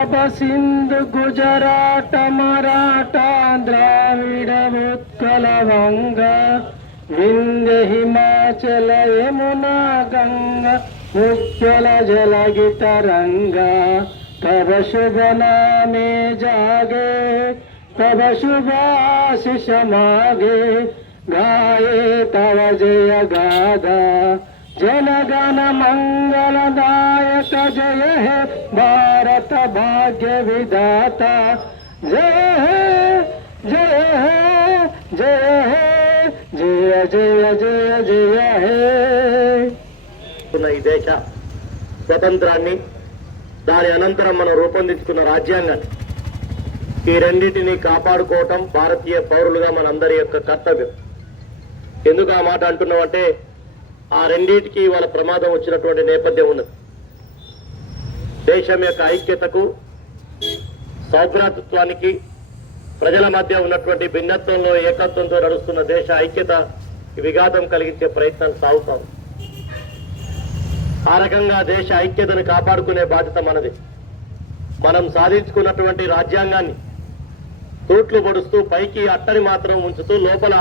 सिंध गुजराट मराठा द्राविड उत्कल वंग विंग हिमाचल यमुना गंग उज्जल जल तरंग तब शुभ नामे जागे तब शुभ आशिष मागे गाये तव जय गाधा जन गण मंगल दायक जय हे बा భారత భాగ్య విధాత జయ హే జయ హే జయ హే జయ జయ జయ జయ హే ఈ దేశ స్వతంత్రాన్ని దాని అనంతరం మనం రూపొందించుకున్న రాజ్యాంగాన్ని ఈ రెండింటిని కాపాడుకోవటం భారతీయ పౌరులుగా మనందరి యొక్క కర్తవ్యం. ఎందుకు ఆ మాట అంటున్నామంటే ఆ రెండింటికి వాళ్ళ ప్రమాదం వచ్చినటువంటి నేపథ్యం ఉన్నది. దేశం యొక్క ఐక్యతకు సౌభ్రాతృత్వానికి ప్రజల మధ్య ఉన్నటువంటి భిన్నత్వంలో ఏకత్వంతో నడుస్తున్న దేశ ఐక్యత విఘాతం కలిగించే ప్రయత్నం సాగుతాం ఆ రకంగా దేశ ఐక్యతను కాపాడుకునే బాధ్యత మనది. మనం సాధించుకున్నటువంటి రాజ్యాంగాన్ని తూట్లు పొడుస్తూ పైకి అట్టని మాత్రం ఉంచుతూ లోపల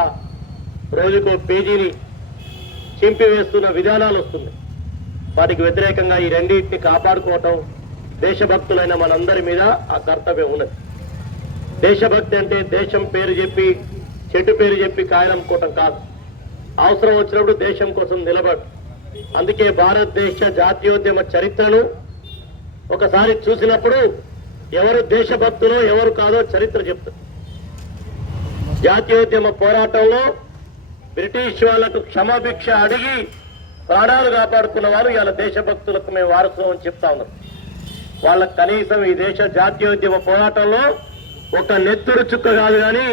రోజుకో పేజీని చింపివేస్తున్న విధానాలు వస్తుంది వాటికి వ్యతిరేకంగా ఈ రెండింటిని కాపాడుకోవటం దేశభక్తులైన మనందరి మీద ఆ కర్తవ్యం ఉన్నది. దేశభక్తి అంటే దేశం పేరు చెప్పి చెట్టు పేరు చెప్పి కాయలమ్ముకోవటం కాదు. అవసరం వచ్చినప్పుడు దేశం కోసం నిలబడు. అందుకే భారతదేశ జాతీయోద్యమ చరిత్రను ఒకసారి చూసినప్పుడు ఎవరు దేశభక్తులో ఎవరు కాదో చరిత్ర చెప్తుంది జాతీయోద్యమ పోరాటంలో బ్రిటిష్ వాళ్ళకు క్షమాభిక్ష అడిగి ప్రాణాలు కాపాడుకున్న వారు ఇవాళ దేశభక్తులకు మేము వారసులం అని చెప్తా ఉన్నాం. వాళ్ళకు కనీసం ఈ దేశ జాతీయోద్యమ పోరాటంలో ఒక నెత్తురు చుక్క కాదు కానీ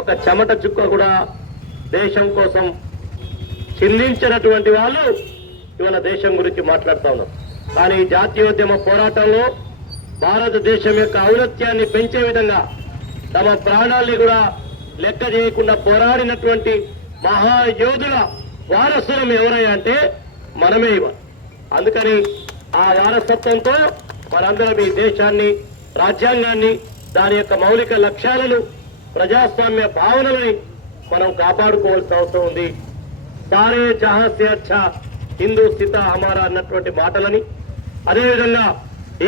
ఒక చెమట చుక్క కూడా దేశం కోసం చిందించినటువంటి వాళ్ళు ఇవాళ దేశం గురించి మాట్లాడుతా ఉన్నారు. కానీ ఈ జాతీయోద్యమ పోరాటంలో భారతదేశం యొక్క ఔన్నత్యాన్ని పెంచే విధంగా తమ ప్రాణాల్ని కూడా లెక్క చేయకుండా పోరాడినటువంటి మహాయోధుల వారసులం ఎవరయ్యా అంటే మనమే ఇవ్వాలి. అందుకని ఆ వారసత్వంతో మనందరం ఈ దేశాన్ని రాజ్యాంగాన్ని దాని యొక్క మౌలిక లక్ష్యాలను ప్రజాస్వామ్య భావనలని మనం కాపాడుకోవాల్సిన అవసరం ఉంది. సారే జహాస్య హిందూ సీత అమారా అన్నటువంటి మాటలని అదేవిధంగా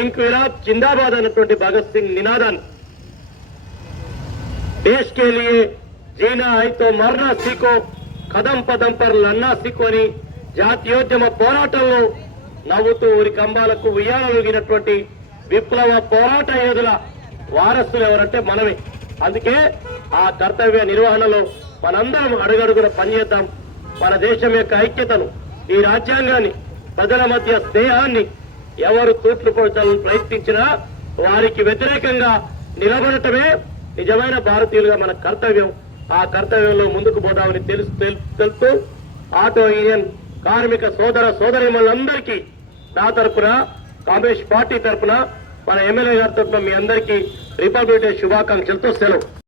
ఇంక్విరాబ్ జిందాబాద్ అన్నటువంటి భగత్ సింగ్ నినాదాన్ని దేశ్ కే లియే జీనా హై మరణ సీకో కదం పదం పర్ జాతీయోద్యమ పోరాటంలో నవ్వుతూ ఊరి కంబాలకు ఉయ్యాలగినటువంటి విప్లవ పోరాట యోధుల వారసులు ఎవరంటే మనమే. అందుకే ఆ కర్తవ్య నిర్వహణలో మనందరం అడుగడుగున పనిచేద్దాం. మన దేశం యొక్క ఐక్యతను ఈ రాజ్యాంగాన్ని ప్రజల మధ్య స్నేహాన్ని ఎవరు తూట్లు ప్రయత్నించినా వారికి వ్యతిరేకంగా నిలబడటమే నిజమైన భారతీయులుగా మన కర్తవ్యం. ఆ కర్తవ్యంలో ముందుకు పోదామని తెలుసు తెలుపుతూ ఆటో యూనియన్ కార్మిక సోదర సోదరిమలందరికీ నా తరపున కాంగ్రెస్ పార్టీ తరపున మన ఎమ్మెల్యే గారి తరఫున మీ అందరికీ రిపబ్లిక్ డే శుభాకాంక్షలతో సెలవు.